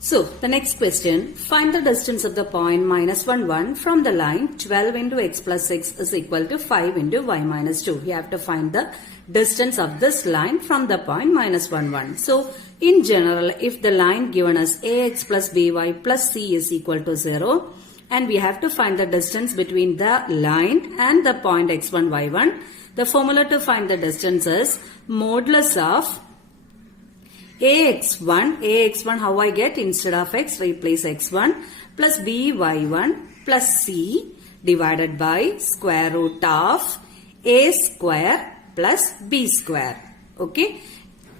So, the next question, find the distance of the point minus 1, 1 from the line 12 into x plus 6 is equal to 5 into y minus 2. We have to find the distance of this line from the point minus 1, 1. So, in general, if the line given as ax plus by plus c is equal to 0, and we have to find the distance between the line and the point x1, y1, the formula to find the distance is modulus of ax1 how I get, instead of x replace x1 plus by1 plus c divided by square root of a square plus b square. Okay,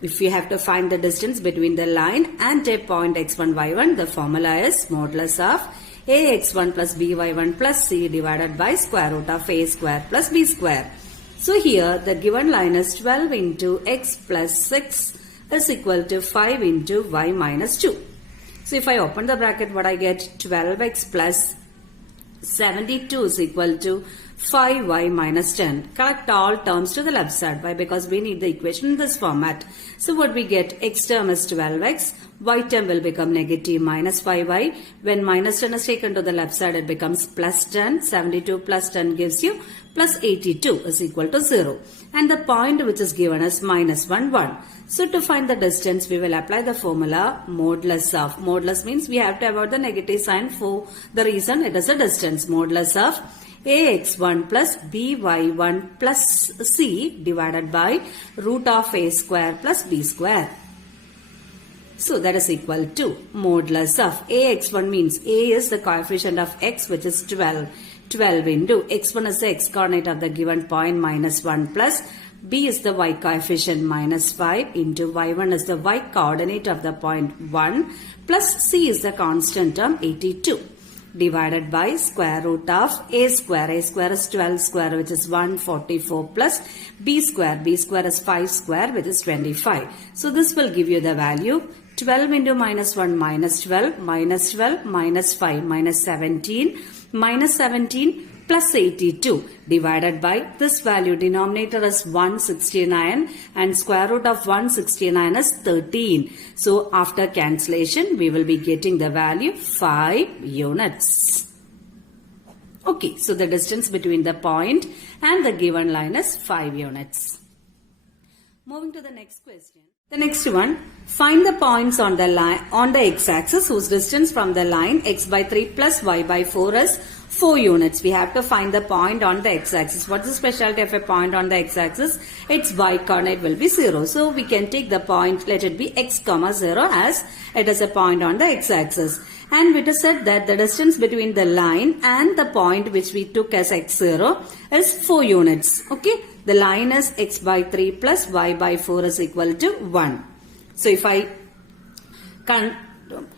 if you have to find the distance between the line and a point x1 y1, the formula is modulus of ax1 plus by1 plus c divided by square root of a square plus b square. So here the given line is 12 into x plus 6 is equal to 5 into y minus 2. So if I open the bracket, what I get, 12x plus 72 is equal to 5y minus 10. Collect all terms to the left side. Why? Because we need the equation in this format. So what we get, x term is 12x, y term will become negative minus 5y. When minus 10 is taken to the left side, it becomes plus 10. 72 plus 10 gives you plus 82 is equal to 0. And the point which is given as minus 1, 1. So to find the distance, we will apply the formula modulus of. Modulus means we have to avoid the negative sign for the reason it is a distance. Modulus of ax1 plus by1 plus c divided by root of a square plus b square. So that is equal to modulus of ax1 means a is the coefficient of x, which is 12. 12 into x1 is the x coordinate of the given point minus 1 plus b is the y coefficient minus 5 into y1 is the y coordinate of the point 1 plus c is the constant term 82 divided by square root of a square. A square is 12 square, which is 144 plus b square. B square is 5 square, which is 25. So this will give you the value 12 into minus 1 minus 12 minus 12 minus 5 minus 17 minus 17 plus 82 divided by this value, denominator is 169 and square root of 169 is 13. So after cancellation, we will be getting the value 5 units. Okay, so the distance between the point and the given line is 5 units. Moving to the next question. The next one, find the points on the line on the x-axis whose distance from the line x by 3 plus y by 4 is 4 units. We have to find the point on the x-axis. What's the specialty of a point on the x-axis? Its y coordinate will be 0. So we can take the point, let it be x comma 0, as it is a point on the x-axis. And it is said that the distance between the line and the point which we took as x0 is 4 units. Okay. The line is x by 3 plus y by 4 is equal to 1. So if I can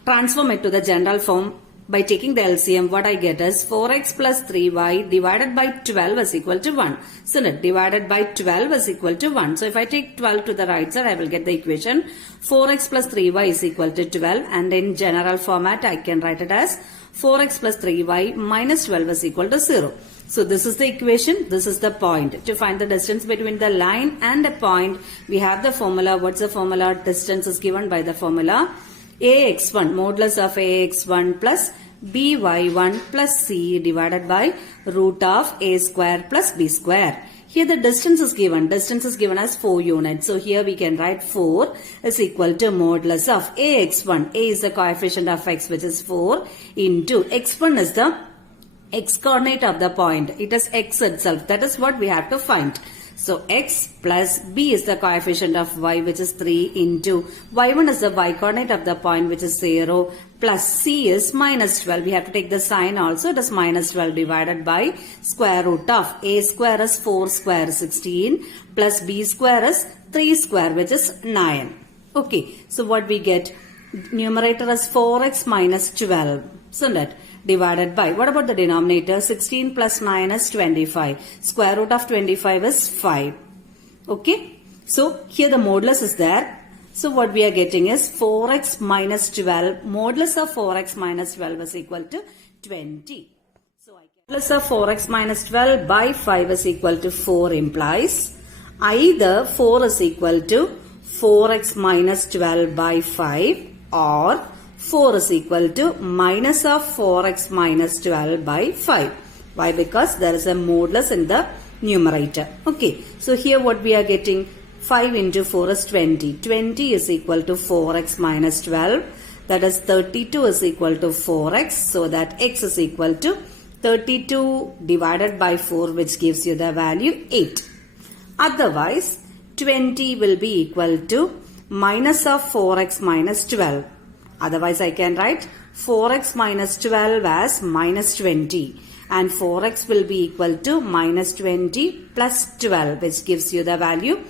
transform it to the general form by taking the LCM, what I get is 4x plus 3y divided by 12 is equal to 1. So divided by 12 is equal to 1. So if I take 12 to the right side, I will get the equation 4x plus 3y is equal to 12. And in general format, I can write it as 4x plus 3y minus 12 is equal to 0. So this is the equation, this is the point. To find the distance between the line and a point, we have the formula. What's the formula? Distance is given by the formula ax1, modulus of ax1 plus by1 plus c divided by root of a square plus b square. Here the distance is given. Distance is given as 4 units. So here we can write 4 is equal to modulus of ax1. A is the coefficient of x, which is 4, into x1 is the x coordinate of the point. It is x itself. That is what we have to find. So x plus b is the coefficient of y, which is 3, into y1 is the y coordinate of the point, which is 0, plus c is minus 12. We have to take the sign also. It is minus 12 divided by square root of a square is 4 square 16 plus b square is 3 square, which is 9. Okay. So what we get? Numerator is 4x minus 12. So that divided by, what about the denominator? 16 plus 9 is 25. Square root of 25 is 5. Okay. So here the modulus is there. So what we are getting is 4x minus 12. Modulus of 4x minus 12 is equal to 20. So modulus of 4x minus 12 by 5 is equal to 4 implies either 4 is equal to 4x minus 12 by 5 or 4 is equal to minus of 4x minus 12 by 5. Why? Because there is a modulus in the numerator. Okay. So here what we are getting? 5 into 4 is 20. 20 is equal to 4x minus 12. That is 32 is equal to 4x. So that x is equal to 32 divided by 4, which gives you the value 8. Otherwise, 20 will be equal to minus of 4x minus 12. Otherwise, I can write 4x minus 12 as minus 20. And 4x will be equal to minus 20 plus 12, which gives you the value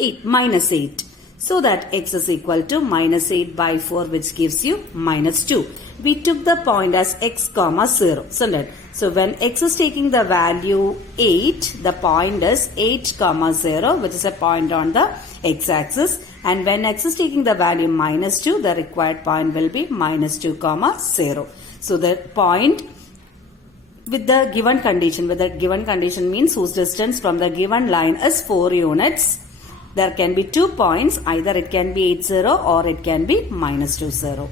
8, minus 8. So that x is equal to minus 8 by 4, which gives you minus 2. We took the point as x comma 0. So when x is taking the value 8, the point is 8 comma 0, which is a point on the x-axis. And when x is taking the value minus 2, the required point will be minus 2 comma 0. So the point with the given condition, means whose distance from the given line is 4 units. There can be 2 points, either it can be 8, 0 or it can be minus 2, 0.